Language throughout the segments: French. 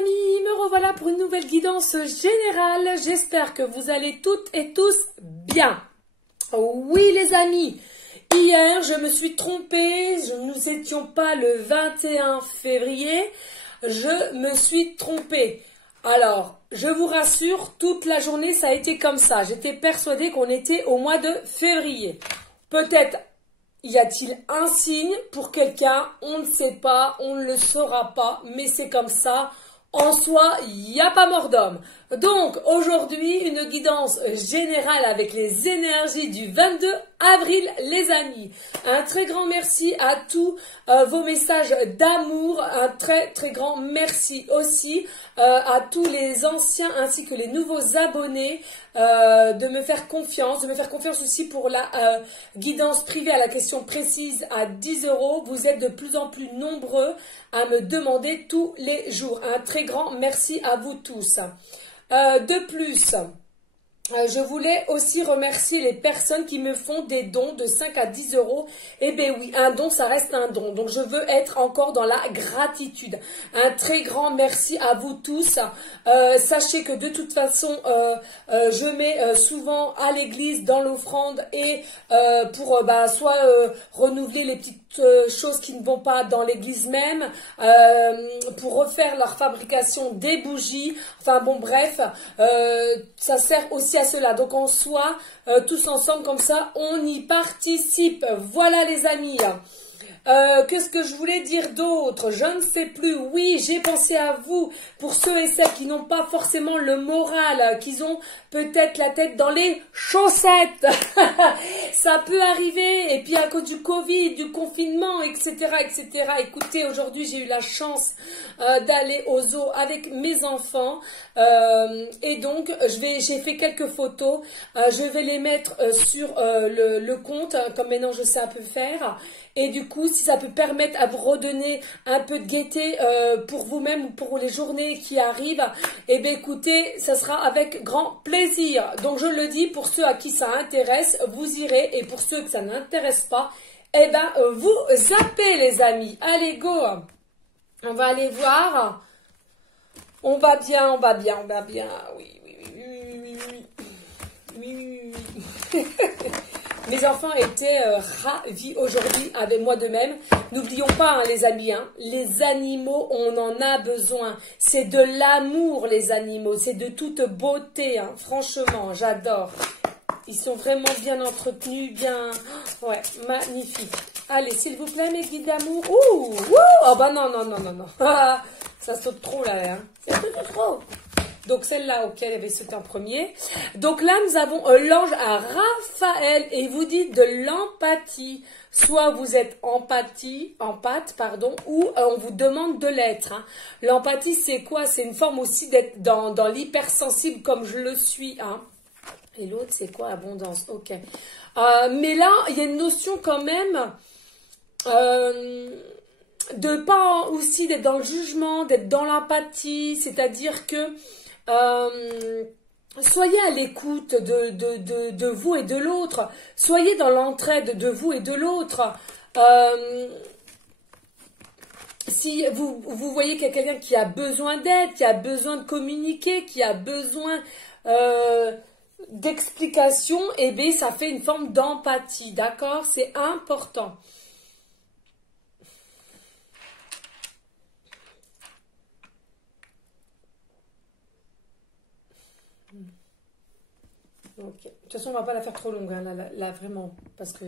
amis, me revoilà pour une nouvelle guidance générale. J'espère que vous allez toutes et tous bien. Oui les amis, hier je me suis trompée, nous n'étions pas le 21 février, je me suis trompée. Alors, je vous rassure, toute la journée ça a été comme ça. J'étais persuadée qu'on était au mois de février. Peut-être y a-t-il un signe pour quelqu'un? On ne sait pas, on ne le saura pas, mais c'est comme ça. En soi, il n'y a pas mort d'homme. Donc, aujourd'hui, une guidance générale avec les énergies du 22 avril, les amis. Un très grand merci à tous vos messages d'amour. Un très, très grand merci aussi à tous les anciens ainsi que les nouveaux abonnés de me faire confiance. De me faire confiance aussi pour la guidance privée à la question précise à 10 €. Vous êtes de plus en plus nombreux à me demander tous les jours. Un très grand merci à vous tous. De plus, je voulais aussi remercier les personnes qui me font des dons de 5 à 10 €. Eh bien oui, un don, ça reste un don. Donc, je veux être encore dans la gratitude. Un très grand merci à vous tous. Sachez que de toute façon, je mets souvent à l'église dans l'offrande et pour soit renouveler les petites choses qui ne vont pas dans l'église même, pour refaire leur fabrication des bougies. Enfin bon, bref, ça sert aussi à cela. Donc en soi, tous ensemble comme ça, on y participe. Voilà les amis. Qu'est-ce que je voulais dire d'autre? Je ne sais plus. Oui, j'ai pensé à vous pour ceux et celles qui n'ont pas forcément le moral, qui ont peut-être la tête dans les chaussettes. Ça peut arriver. Et puis à cause du Covid, du confinement, etc., etc. Écoutez, aujourd'hui, j'ai eu la chance d'aller au zoo avec mes enfants. Et donc, j'ai fait quelques photos. Je vais les mettre sur le compte, comme maintenant je sais un peu faire. Et du coup, si ça peut permettre à vous redonner un peu de gaieté pour vous-même ou pour les journées qui arrivent, eh bien écoutez, ça sera avec grand plaisir. Donc je le dis, pour ceux à qui ça intéresse, vous irez. Et pour ceux que ça n'intéresse pas, eh bien vous zappez les amis. Allez, go. On va aller voir. On va bien, on va bien, on va bien. Oui, oui, oui, oui, oui, oui, oui, oui. Mes enfants étaient ravis aujourd'hui avec moi de même. N'oublions pas, hein, les amis, hein, les animaux, on en a besoin. C'est de l'amour, les animaux. C'est de toute beauté. Hein. Franchement, j'adore. Ils sont vraiment bien entretenus, bien... Ouais, magnifique. Allez, s'il vous plaît, mes guides d'amour. Ouh, ouh. Oh, bah non, non, non, non, non. Ça saute trop, là. Hein. Ça saute trop. Donc celle-là, ok, elle avait sauté en premier. Donc là, nous avons l'ange à Raphaël et vous dites de l'empathie. Soit vous êtes empathe, pardon, ou on vous demande de l'être. Hein. L'empathie, c'est quoi? C'est une forme aussi d'être dans l'hypersensible comme je le suis. Hein. Et l'autre, c'est quoi? Abondance, ok. Mais là, il y a une notion quand même... de pas aussi d'être dans le jugement, d'être dans l'empathie, c'est-à-dire que soyez à l'écoute de vous et de l'autre, soyez dans l'entraide de vous et de l'autre. Si vous voyez qu'il y a quelqu'un qui a besoin d'aide, qui a besoin de communiquer, qui a besoin d'explication, eh bien ça fait une forme d'empathie, d'accord? C'est important. Okay. De toute façon, on ne va pas la faire trop longue, hein, là, vraiment. Parce que...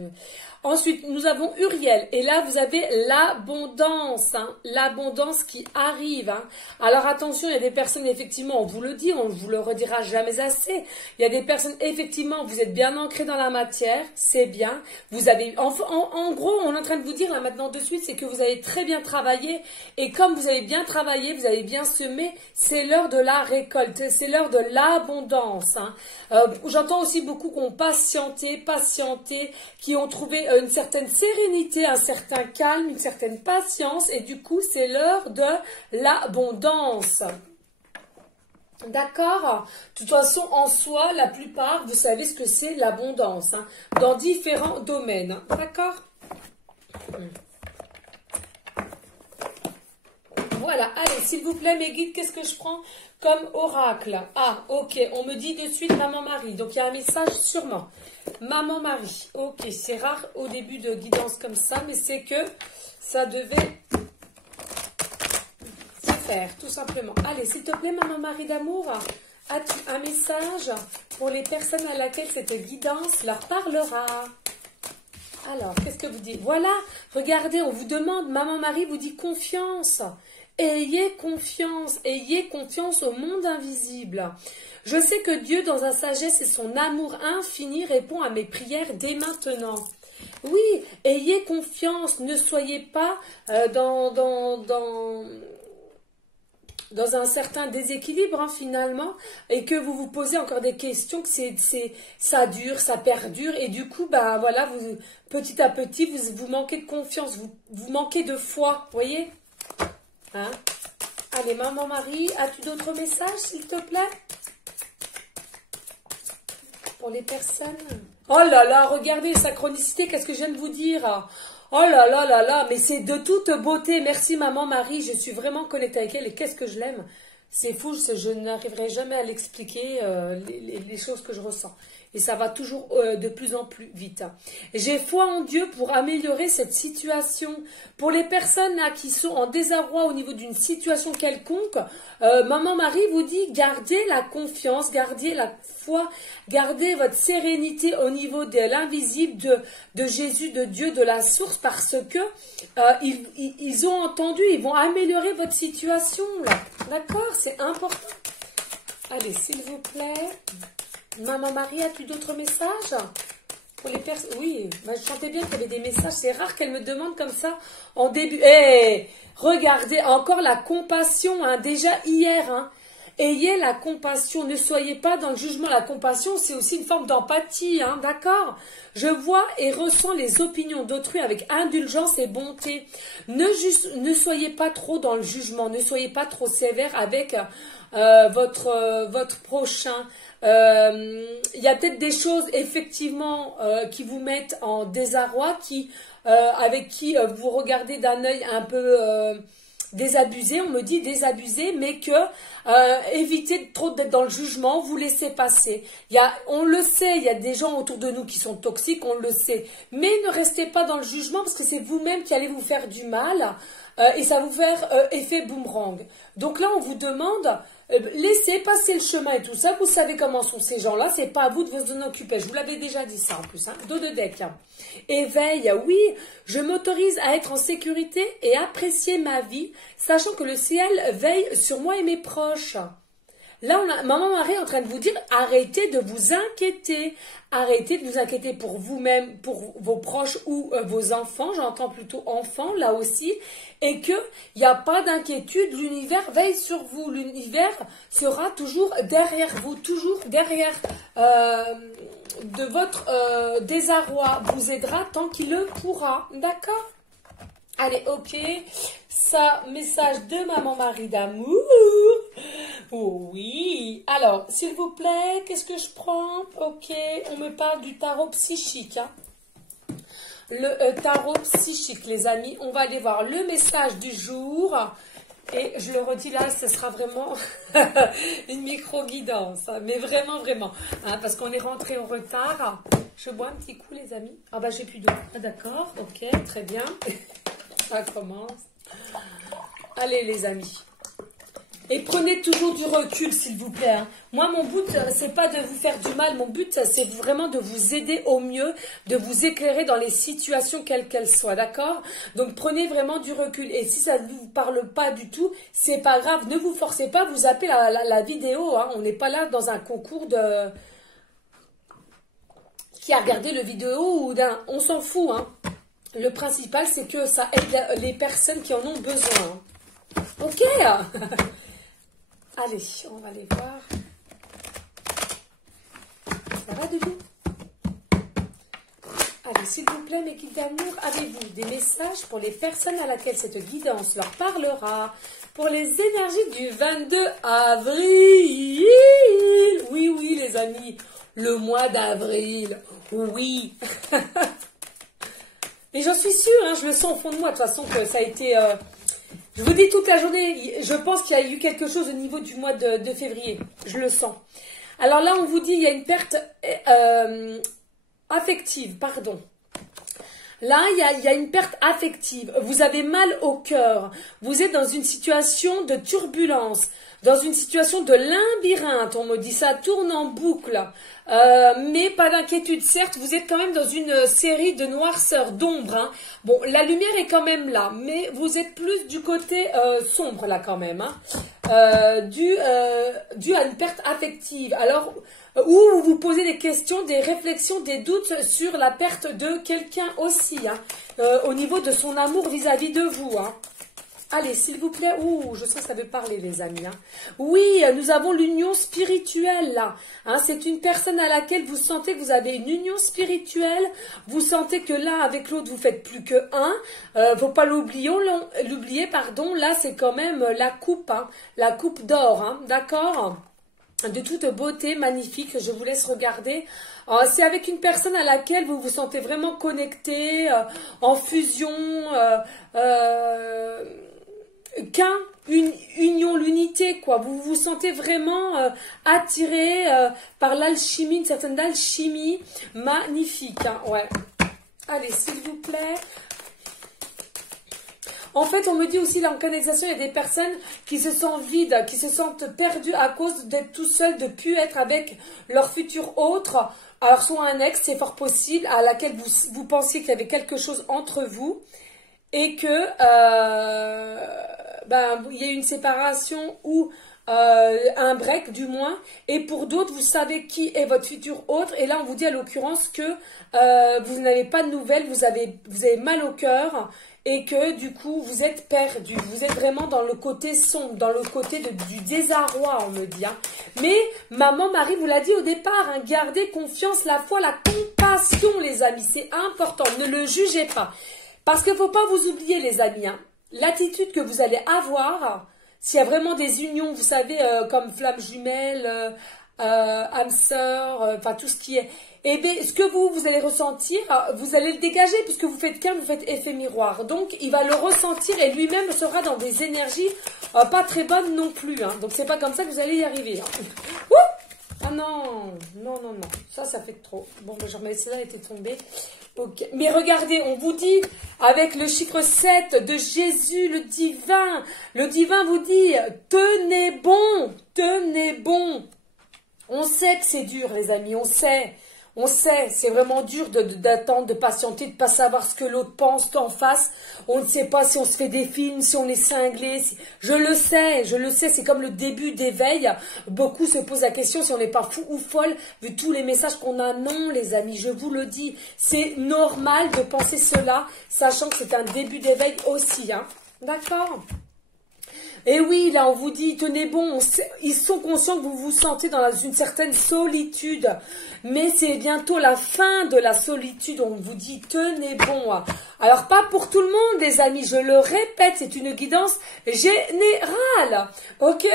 Ensuite, nous avons Uriel. Et là, vous avez l'abondance. Hein, l'abondance qui arrive. Hein. Alors, attention, il y a des personnes, effectivement, on vous le dit, on ne vous le redira jamais assez. Il y a des personnes, effectivement, vous êtes bien ancrés dans la matière. C'est bien. Vous avez... En gros, on est en train de vous dire, là, maintenant, de suite, c'est que vous avez très bien travaillé. Et comme vous avez bien travaillé, vous avez bien semé, c'est l'heure de la récolte. C'est l'heure de l'abondance. Hein. J'entends aussi beaucoup qui ont patienté, qui ont trouvé une certaine sérénité, un certain calme, une certaine patience. Et du coup, c'est l'heure de l'abondance. D'accord? De toute façon, en soi, la plupart, vous savez ce que c'est l'abondance. Hein, dans différents domaines. Hein, d'accord? Voilà, allez, s'il vous plaît, mes guides, qu'est-ce que je prends comme oracle? Ah, ok, on me dit de suite Maman Marie. Donc, il y a un message sûrement. Maman Marie. Ok, c'est rare au début de guidance comme ça, mais c'est que ça devait se faire, tout simplement. Allez, s'il te plaît, Maman Marie d'amour, as-tu un message pour les personnes à laquelle cette guidance leur parlera? Alors, qu'est-ce que vous dites? Voilà, regardez, on vous demande, Maman Marie vous dit confiance. Ayez confiance au monde invisible. Je sais que Dieu, dans sa sagesse et son amour infini, répond à mes prières dès maintenant. Oui, ayez confiance, ne soyez pas dans un certain déséquilibre finalement, et que vous vous posez encore des questions, que ça dure, ça perdure, et du coup, bah voilà, vous, petit à petit, vous manquez de confiance, vous manquez de foi, voyez, hein? Allez, Maman Marie, as-tu d'autres messages, s'il te plaît? Pour les personnes. Oh là là, regardez, synchronicité, qu'est-ce que je viens de vous dire? Oh là là là là, mais c'est de toute beauté. Merci Maman Marie, je suis vraiment connectée avec elle et qu'est-ce que je l'aime. C'est fou, je n'arriverai jamais à l'expliquer, les choses que je ressens. Et ça va toujours de plus en plus vite. J'ai foi en Dieu pour améliorer cette situation. Pour les personnes là, qui sont en désarroi au niveau d'une situation quelconque, Maman Marie vous dit gardez la confiance, gardez la foi, gardez votre sérénité au niveau de l'invisible, de Jésus, de Dieu, de la source, parce que ils ont entendu, ils vont améliorer votre situation là. D'accord, c'est important. Allez, s'il vous plaît. Maman Marie, as-tu d'autres messages pour les personnes? Oui, bah, je sentais bien qu'il y avait des messages. C'est rare qu'elle me demande comme ça en début. Eh, regardez, encore la compassion, hein, déjà hier. Hein. Ayez la compassion, ne soyez pas dans le jugement. La compassion, c'est aussi une forme d'empathie, hein, d'accord? Je vois et ressens les opinions d'autrui avec indulgence et bonté. Ne soyez pas trop dans le jugement, ne soyez pas trop sévère avec votre prochain. Il y a peut-être des choses effectivement qui vous mettent en désarroi, avec qui vous regardez d'un œil un peu désabusé, on me dit désabusé, mais que évitez trop d'être dans le jugement, vous laissez passer. On le sait, il y a des gens autour de nous qui sont toxiques, on le sait, mais ne restez pas dans le jugement parce que c'est vous-même qui allez vous faire du mal et ça va vous faire effet boomerang. Donc là, on vous demande, laissez passer le chemin et tout ça, vous savez comment sont ces gens-là, c'est pas à vous de vous en occuper. Je vous l'avais déjà dit ça en plus, hein. Dos de deck. Hein. Éveil, oui, je m'autorise à être en sécurité et apprécier ma vie, sachant que le ciel veille sur moi et mes proches. Là, Maman Marie est en train de vous dire, arrêtez de vous inquiéter. Arrêtez de vous inquiéter pour vous-même, pour vos proches ou vos enfants. J'entends plutôt enfants, là aussi. Et qu'il n'y a pas d'inquiétude. L'univers veille sur vous. L'univers sera toujours derrière vous, toujours derrière de votre désarroi. Vous aidera tant qu'il le pourra. D'accord ? Allez, ok, ça, message de Maman Marie d'amour. Oh, oui. Alors, s'il vous plaît, qu'est-ce que je prends? Ok, on me parle du tarot psychique. Hein. Le tarot psychique, les amis. On va aller voir le message du jour. Et je le redis là, ce sera vraiment une micro-guidance. Hein, mais vraiment, vraiment. Hein, parce qu'on est rentré en retard. Je bois un petit coup, les amis. Ah bah, j'ai plus d'eau. Ah, d'accord, ok, très bien. Ça commence. Allez les amis. Et prenez toujours du recul s'il vous plaît. Hein. Moi mon but c'est pas de vous faire du mal. Mon but c'est vraiment de vous aider au mieux. De vous éclairer dans les situations quelles qu'elles soient. D'accord? Donc prenez vraiment du recul. Et si ça ne vous parle pas du tout, c'est pas grave. Ne vous forcez pas. Vous zappez la vidéo. Hein. On n'est pas là dans un concours de... Qui a regardé le vidéo ou d'un... On s'en fout. Hein. Le principal, c'est que ça aide les personnes qui en ont besoin. Ok. Allez, on va aller voir. Ça va, Doudou? Allez, s'il vous plaît, mes guides d'amour, avez-vous des messages pour les personnes à laquelle cette guidance leur parlera? Pour les énergies du 22 avril. Oui, oui, les amis. Le mois d'avril. Oui. Mais j'en suis sûre, hein, je le sens au fond de moi, de toute façon, que ça a été Je vous dis toute la journée, je pense qu'il y a eu quelque chose au niveau du mois de février. Je le sens. Alors là, on vous dit, il y a une perte affective, pardon. Là, il y a une perte affective. Vous avez mal au cœur. Vous êtes dans une situation de turbulence, dans une situation de labyrinthe. On me dit, ça tourne en boucle. Mais pas d'inquiétude. Certes, vous êtes quand même dans une série de noirceurs, d'ombre. Hein. Bon, la lumière est quand même là, mais vous êtes plus du côté sombre là quand même. Hein. Dû à une perte affective. Alors, ou vous vous posez des questions, des réflexions, des doutes sur la perte de quelqu'un aussi, hein, au niveau de son amour vis-à-vis de vous. Hein. Allez, s'il vous plaît. Ouh, je sens que ça veut parler, les amis. Hein. Oui, nous avons l'union spirituelle, là. Hein, c'est une personne à laquelle vous sentez que vous avez une union spirituelle. Vous sentez que l'un avec l'autre, vous faites plus que un. Faut pas l'oublier, pardon. Là, c'est quand même la coupe, hein, la coupe d'or, hein, d'accord ? De toute beauté, magnifique, je vous laisse regarder. C'est avec une personne à laquelle vous vous sentez vraiment connecté, en fusion, une union, l'unité, quoi. Vous vous sentez vraiment attiré par l'alchimie, une certaine alchimie magnifique, hein, ouais. Allez, s'il vous plaît. En fait, on me dit aussi, là, en canalisation, il y a des personnes qui se sentent vides, qui se sentent perdues à cause d'être tout seuls, de ne plus être avec leur futur autre. Alors, soit un ex, c'est fort possible, à laquelle vous pensiez qu'il y avait quelque chose entre vous et que il y a eu une séparation ou un break du moins, et pour d'autres, vous savez qui est votre futur autre, et là, on vous dit à l'occurrence que vous n'avez pas de nouvelles, vous avez mal au cœur, et que du coup vous êtes perdu, vous êtes vraiment dans le côté sombre, dans le côté du désarroi, on me dit. Hein. Mais maman Marie vous l'a dit au départ, hein, gardez confiance, la foi, la compassion, les amis, c'est important, ne le jugez pas. Parce qu'il ne faut pas vous oublier, les amis, hein, l'attitude que vous allez avoir, s'il y a vraiment des unions, vous savez, comme flamme jumelle, âme sœur, enfin tout ce qui est... Et bien, ce que vous allez ressentir, vous allez le dégager, puisque vous faites qu'un, vous faites effet miroir. Donc, il va le ressentir et lui-même sera dans des énergies pas très bonnes non plus. Hein. Donc, c'est pas comme ça que vous allez y arriver. Hein. Ouh, ah non, non, non, non. Ça fait trop. Bon, ben, mais celle-là était tombée. Okay. Mais regardez, on vous dit, avec le chiffre 7 de Jésus, le divin vous dit, tenez bon, tenez bon. On sait que c'est dur, les amis, on sait, c'est vraiment dur d'attendre, de patienter, de ne pas savoir ce que l'autre pense, qu'en face, on ne sait pas si on se fait des films, si on est cinglé, je le sais, c'est comme le début d'éveil, beaucoup se posent la question si on n'est pas fou ou folle, vu tous les messages qu'on a. Non, les amis, je vous le dis, c'est normal de penser cela, sachant que c'est un début d'éveil aussi, hein, d'accord ? Et oui, là, on vous dit, tenez bon, ils sont conscients que vous vous sentez dans une certaine solitude. Mais c'est bientôt la fin de la solitude. On vous dit, tenez bon. Alors, pas pour tout le monde, les amis. Je le répète, c'est une guidance générale. Ok?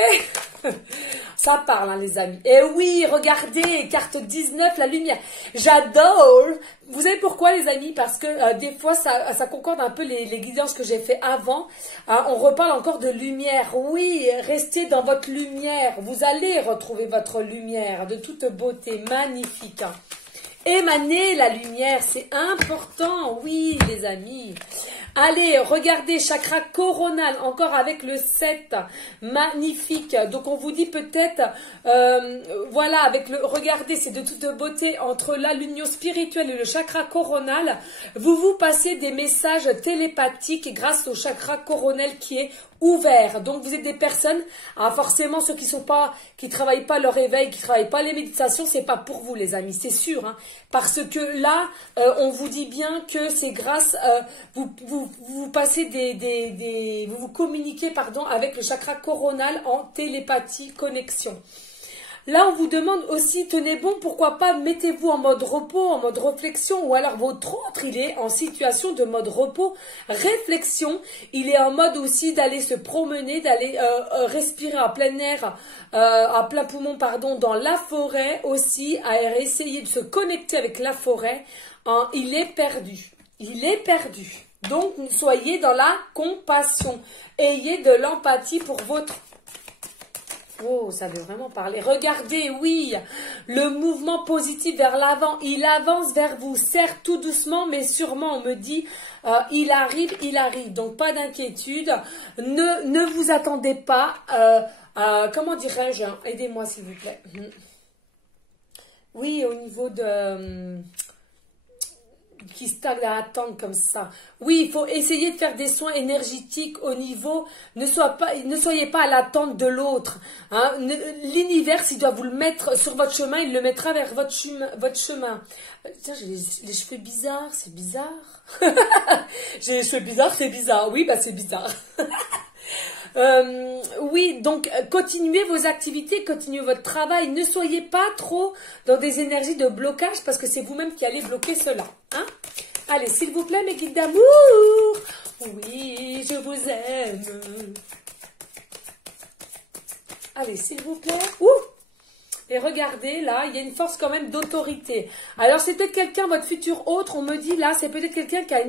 Ça parle, hein, les amis. Et oui, regardez, carte 19, la lumière. J'adore. Vous savez pourquoi, les amis? Parce que des fois, ça concorde un peu les guidances que j'ai fait avant. Hein, on reparle encore de lumière. Oui, restez dans votre lumière. Vous allez retrouver votre lumière de toute beauté, magnifique. Hein. Émaner la lumière, c'est important. Oui, les amis. Allez, regardez, chakra coronal, encore avec le 7, magnifique. Donc, on vous dit peut-être, voilà, regardez, c'est de toute beauté, entre là, l'union spirituelle et le chakra coronal, vous passez des messages télépathiques grâce au chakra coronal qui est ouvert. Donc, vous êtes des personnes, hein, forcément, ceux qui travaillent pas leur éveil, qui travaillent pas les méditations, c'est pas pour vous, les amis, c'est sûr, hein, parce que là, on vous dit bien que c'est grâce, vous passez vous communiquez, pardon, avec le chakra coronal en télépathie, connexion. Là, on vous demande aussi, tenez bon, pourquoi pas, mettez-vous en mode repos, en mode réflexion, ou alors votre autre, il est en situation de mode repos, réflexion, il est en mode aussi d'aller se promener, d'aller respirer en plein air, à plein poumon, pardon, dans la forêt aussi, à essayer de se connecter avec la forêt. Hein, il est perdu. Il est perdu. Donc, soyez dans la compassion. Ayez de l'empathie pour votre... Oh, ça veut vraiment parler. Regardez, oui, le mouvement positif vers l'avant. Il avance vers vous, certes tout doucement, mais sûrement, on me dit, il arrive, il arrive. Donc, pas d'inquiétude. Ne vous attendez pas, comment dirais-je, hein, aidez-moi s'il vous plaît. Oui, au niveau de... qui stagne à attendre comme ça. Oui, il faut essayer de faire des soins énergétiques au niveau, ne soyez pas à l'attente de l'autre. Hein. L'univers, s'il doit vous le mettre sur votre chemin, il le mettra vers votre chemin. Tiens, j'ai les cheveux bizarres, c'est bizarre. J'ai les cheveux bizarres, c'est bizarre. Oui, bah c'est bizarre. Oui, donc continuez vos activités, continuez votre travail. Ne soyez pas trop dans des énergies de blocage parce que c'est vous-même qui allez bloquer cela. Hein? Allez, s'il vous plaît, mes guides d'amour. Oui, je vous aime. Allez, s'il vous plaît. Ouh! Et regardez, là, il y a une force quand même d'autorité. Alors, c'est peut-être quelqu'un, votre futur autre, on me dit, là, c'est peut-être quelqu'un qui a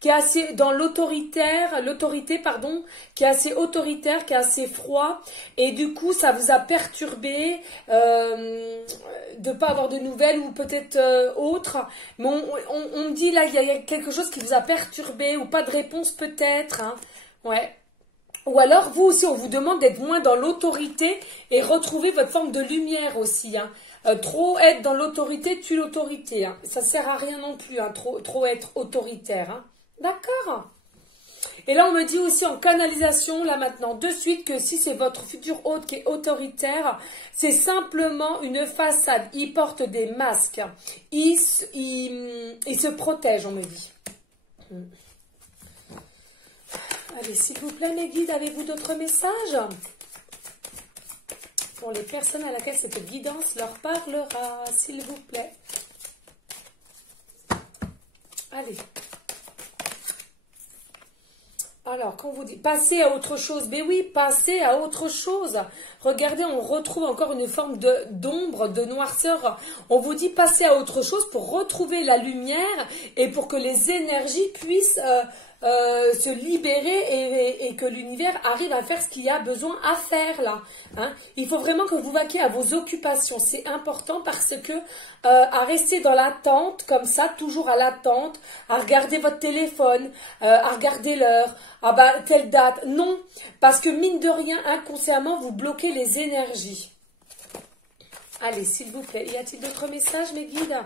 qui est assez dans l'autorité, pardon, qui est assez autoritaire, qui est assez froid. Et du coup, ça vous a perturbé de pas avoir de nouvelles ou peut-être autre. Mais on me dit, là, il y a quelque chose qui vous a perturbé ou pas de réponse peut-être. Hein. Ouais. Ou alors, vous aussi, on vous demande d'être moins dans l'autorité et retrouver votre forme de lumière aussi. Hein. Trop être dans l'autorité tue l'autorité. Hein. Ça sert à rien non plus, hein, trop être autoritaire. Hein. D'accord. Et là, on me dit aussi en canalisation, là maintenant, de suite, que si c'est votre futur hôte qui est autoritaire, c'est simplement une façade. Il porte des masques. Il se protège, on me dit. Allez, s'il vous plaît, mes guides, avez-vous d'autres messages? Pour les personnes à laquelle cette guidance leur parlera, s'il vous plaît. Allez. Alors, quand vous dites passez à autre chose, mais oui, passez à autre chose. Regardez, on retrouve encore une forme d'ombre, de noirceur. On vous dit passez à autre chose pour retrouver la lumière et pour que les énergies puissent se libérer et que l'univers arrive à faire ce qu'il y a besoin à faire là. Hein. Il faut vraiment que vous vaquiez à vos occupations. C'est important parce que à rester dans l'attente comme ça, toujours à l'attente, à regarder votre téléphone, à regarder l'heure, ah bah telle date. Non, parce que mine de rien, inconsciemment, vous bloquez les énergies. Allez, s'il vous plaît, y a-t-il d'autres messages, mes guides?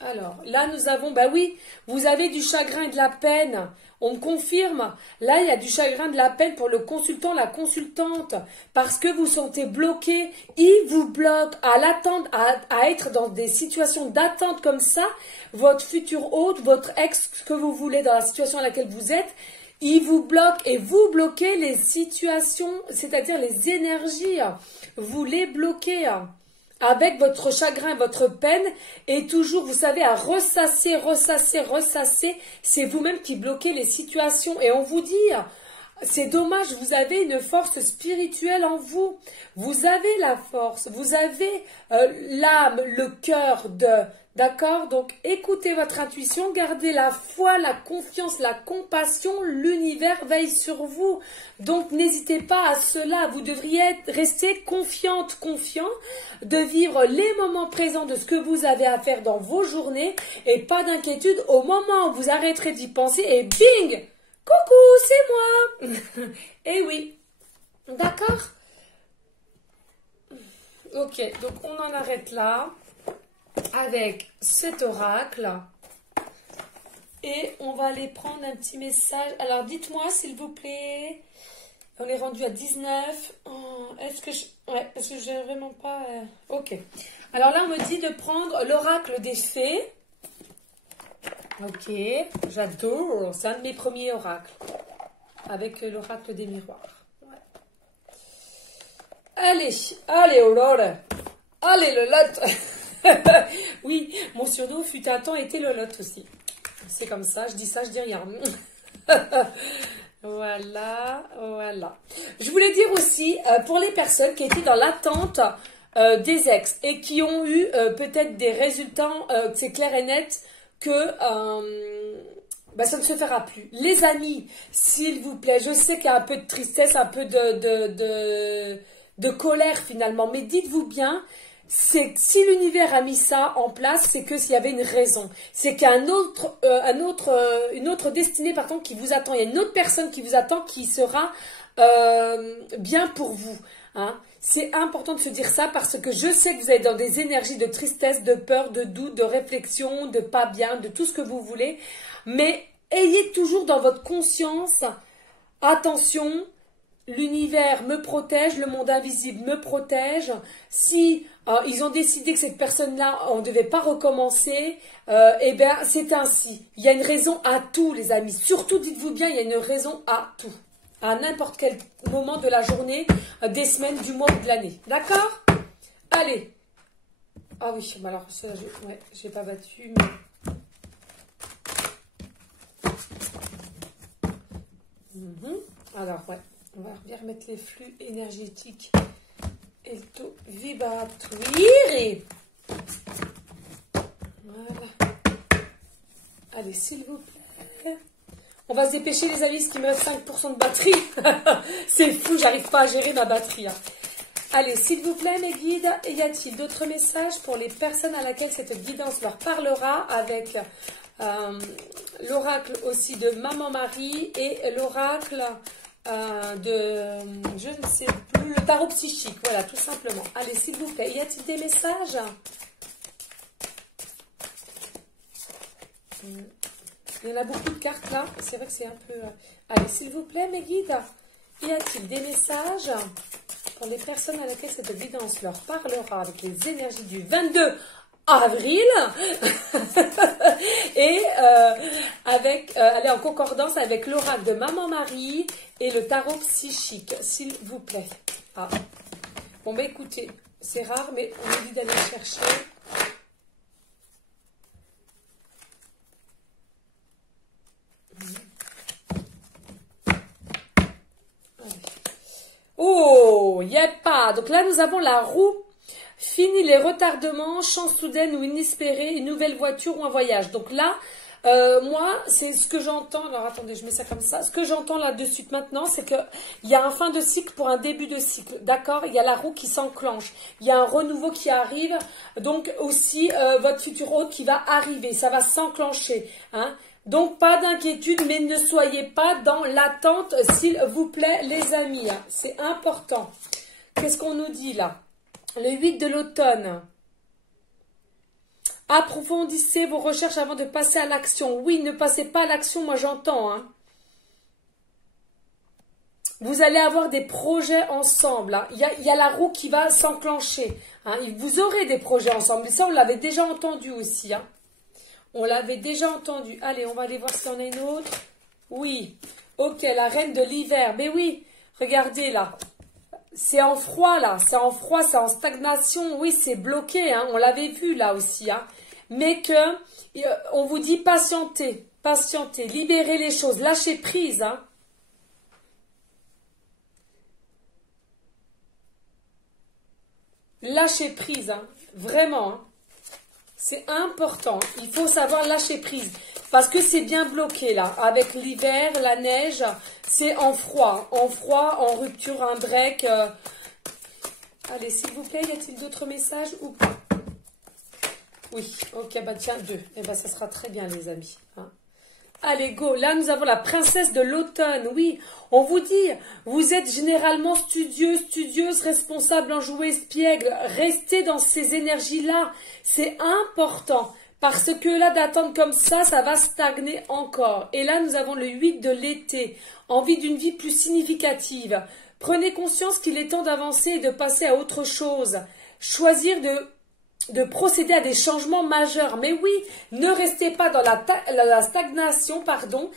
Alors, là, nous avons, bah oui, vous avez du chagrin et de la peine. On me confirme. Là, il y a du chagrin et de la peine pour le consultant, la consultante. Parce que vous sentez bloqué. Il vous bloque à l'attente, à être dans des situations d'attente comme ça. Votre futur hôte, votre ex, ce que vous voulez dans la situation à laquelle vous êtes, il vous bloque et vous bloquez les situations, c'est-à-dire les énergies. Vous les bloquez. Avec votre chagrin, votre peine, et toujours, vous savez, à ressasser, c'est vous-même qui bloquez les situations. Et on vous dit, c'est dommage, vous avez une force spirituelle en vous. Vous avez la force, vous avez l'âme, le cœur D'accord? Donc, écoutez votre intuition, gardez la foi, la confiance, la compassion, l'univers veille sur vous. Donc, n'hésitez pas à cela. Vous devriez rester confiant, de vivre les moments présents de ce que vous avez à faire dans vos journées et pas d'inquiétude au moment où vous arrêterez d'y penser et bing! Coucou, c'est moi! Eh oui. D'accord? Ok, donc on en arrête là. Avec cet oracle et on va aller prendre un petit message. Alors dites-moi s'il vous plaît, on est rendu à 19. Oh, est-ce que parce que j'ai vraiment pas ok, alors là on me dit de prendre l'oracle des fées. Ok, j'adore, c'est un de mes premiers oracles avec l'oracle des miroirs. Ouais. Allez Aurore, allez le lot. Oui, mon surnom fut un temps était Lolotte aussi. C'est comme ça, je dis ça, je dis rien. Voilà. Je voulais dire aussi, pour les personnes qui étaient dans l'attente des ex et qui ont eu peut-être des résultats, c'est clair et net, que ça ne se fera plus. Les amis, s'il vous plaît, je sais qu'il y a un peu de tristesse, un peu de colère finalement, mais dites-vous bien, c'est que si l'univers a mis ça en place, c'est que s'il y avait une raison, c'est qu'il y a une autre destinée par contre qui vous attend, il y a une autre personne qui vous attend qui sera bien pour vous. Hein. C'est important de se dire ça parce que je sais que vous êtes dans des énergies de tristesse, de peur, de doute, de réflexion, de pas bien, de tout ce que vous voulez. Mais ayez toujours dans votre conscience, attention, l'univers me protège, le monde invisible me protège. Si ils ont décidé que cette personne-là, on ne devait pas recommencer, eh bien c'est ainsi. Il y a une raison à tout, les amis. Surtout, dites-vous bien, il y a une raison à tout. À n'importe quel moment de la journée, des semaines, du mois ou de l'année. D'accord? Allez. Ah oui, alors, j'ai pas battu, mais... Alors, ouais, on va bien remettre les flux énergétiques et le taux vibratoire. Voilà. Allez, s'il vous plaît. On va se dépêcher, les amis, parce qu'il me reste 5% de batterie. C'est fou, j'arrive pas à gérer ma batterie. Hein. Allez, s'il vous plaît, mes guides, y a-t-il d'autres messages pour les personnes à laquelle cette guidance leur parlera avec l'oracle aussi de Maman Marie et l'oracle je ne sais plus, le tarot psychique, voilà, tout simplement. Allez, s'il vous plaît, y a-t-il des messages? Il y en a beaucoup de cartes là, c'est vrai que c'est un peu... Allez, s'il vous plaît, mes guides, y a-t-il des messages pour les personnes à laquelle cette guidance leur parlera avec les énergies du 22 avril et aller en concordance avec l'oracle de Maman Marie et le tarot psychique, s'il vous plaît. Ah. Bon, bah écoutez, c'est rare, mais on nous dit d'aller chercher. Oh, il n'y a pas. Donc là, nous avons la roue. Fini les retardements, chance soudaine ou inespérée, une nouvelle voiture ou un voyage. Donc là, moi, c'est ce que j'entends. Alors attendez, je mets ça comme ça. Ce que j'entends là de suite maintenant, c'est qu'il y a un fin de cycle pour un début de cycle. D'accord? Il y a la roue qui s'enclenche. Il y a un renouveau qui arrive. Donc aussi, votre futur hôte qui va arriver. Ça va s'enclencher. Hein? Donc, pas d'inquiétude, mais ne soyez pas dans l'attente, s'il vous plaît, les amis. C'est important. Qu'est-ce qu'on nous dit là? Le 8 de l'automne. Approfondissez vos recherches avant de passer à l'action. Oui, ne passez pas à l'action, moi j'entends. Hein. Vous allez avoir des projets ensemble. Hein. Il y a la roue qui va s'enclencher. Hein. Vous aurez des projets ensemble. Et ça, on l'avait déjà entendu aussi. Hein. On l'avait déjà entendu. Allez, on va aller voir s'il y en a une autre. Oui. Ok, la reine de l'hiver. Mais oui, regardez là. C'est en froid là. C'est en froid, c'est en stagnation. Oui, c'est bloqué. Hein. On l'avait vu là aussi. Hein. Mais que, on vous dit patientez. Patientez. Libérez les choses. Lâchez prise. Hein. Lâchez prise. Hein. Vraiment. Hein. C'est important, il faut savoir lâcher prise, parce que c'est bien bloqué là, avec l'hiver, la neige, c'est en froid, en rupture, un break. Allez, s'il vous plaît, y a-t-il d'autres messages ou pas? Oui, ok, bah tiens, 2, et bah ça sera très bien les amis. Hein. Allez, go, là nous avons la princesse de l'automne, oui, on vous dit, vous êtes généralement studieuse, responsable, enjouée, espiègle, restez dans ces énergies-là, c'est important, parce que là d'attendre comme ça va stagner encore. Et là nous avons le 8 de l'été, envie d'une vie plus significative, prenez conscience qu'il est temps d'avancer et de passer à autre chose, choisir de procéder à des changements majeurs. Mais oui, ne restez pas dans la stagnation, pardon.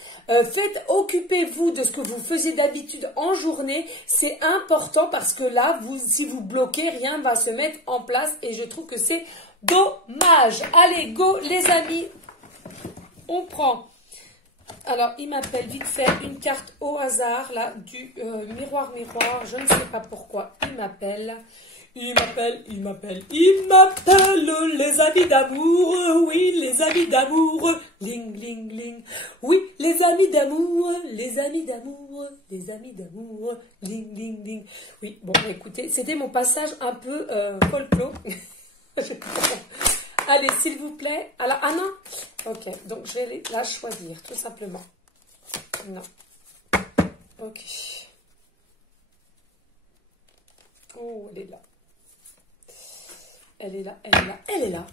Occupez-vous de ce que vous faisiez d'habitude en journée. C'est important parce que là, si vous bloquez, rien ne va se mettre en place et je trouve que c'est dommage. Allez, go les amis. On prend. Alors, il m'appelle vite fait une carte au hasard, là, du miroir. Je ne sais pas pourquoi il m'appelle. Il m'appelle, les amis d'amour, oui, les amis d'amour, ling, ling, ling. Oui, les amis d'amour, les amis d'amour, les amis d'amour, ling, ling, ling. Oui, bon, écoutez, c'était mon passage un peu folklore. Allez, s'il vous plaît. Alors, ah non. Ok, donc je vais la choisir, tout simplement. Non. Ok. Oh, elle est là. Elle est là, elle est là, elle est là.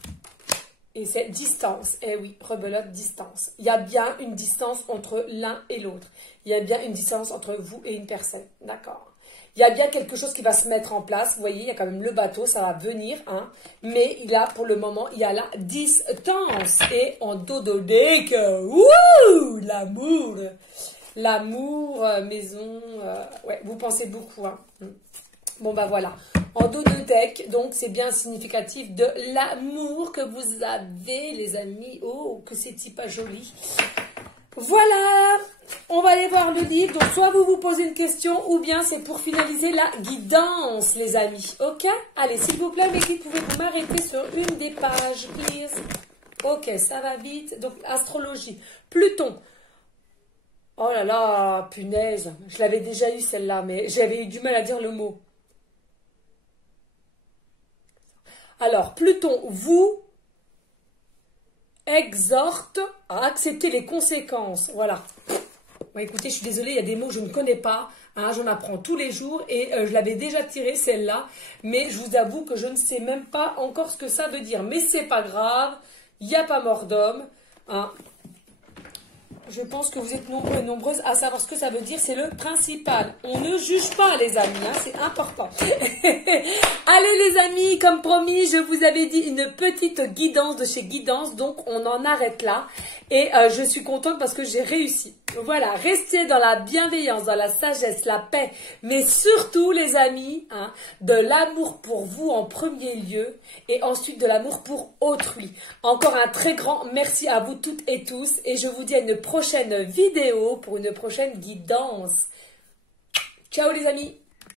Et c'est distance. Eh oui, rebelote, distance. Il y a bien une distance entre l'un et l'autre. Il y a bien une distance entre vous et une personne. D'accord. Il y a bien quelque chose qui va se mettre en place. Vous voyez, il y a quand même le bateau, ça va venir. Hein. Mais il y a, pour le moment, il y a la distance. Et en dododéque, wouh, l'amour. L'amour, maison. Ouais, vous pensez beaucoup. Hein. Bon, bah voilà. En dodothèque, donc c'est bien significatif de l'amour que vous avez, les amis. Oh, que c'est pas joli. Voilà, on va aller voir le livre. Donc, soit vous vous posez une question, ou bien c'est pour finaliser la guidance, les amis. Ok? Allez, s'il vous plaît, mes guides, pouvez-vous m'arrêter sur une des pages, please? Ok, ça va vite. Donc, astrologie. Pluton. Oh là là, punaise. Je l'avais déjà eu celle-là, mais j'avais eu du mal à dire le mot. Alors, Pluton vous exhorte à accepter les conséquences. Voilà. Bon, écoutez, je suis désolée, il y a des mots que je ne connais pas. Hein, j'en apprends tous les jours et je l'avais déjà tirée celle-là. Mais je vous avoue que je ne sais même pas encore ce que ça veut dire. Mais c'est pas grave, il n'y a pas mort d'homme. Hein. Je pense que vous êtes nombreux et nombreuses à savoir ce que ça veut dire. C'est le principal. On ne juge pas, les amis. Hein, c'est important. Allez, les amis, comme promis, je vous avais dit une petite guidance de chez Guidance. Donc, on en arrête là. Et je suis contente parce que j'ai réussi. Voilà, restez dans la bienveillance, dans la sagesse, la paix. Mais surtout, les amis, hein, de l'amour pour vous en premier lieu. Et ensuite, de l'amour pour autrui. Encore un très grand merci à vous toutes et tous. Et je vous dis à une prochaine vidéo pour une prochaine guidance. Ciao les amis!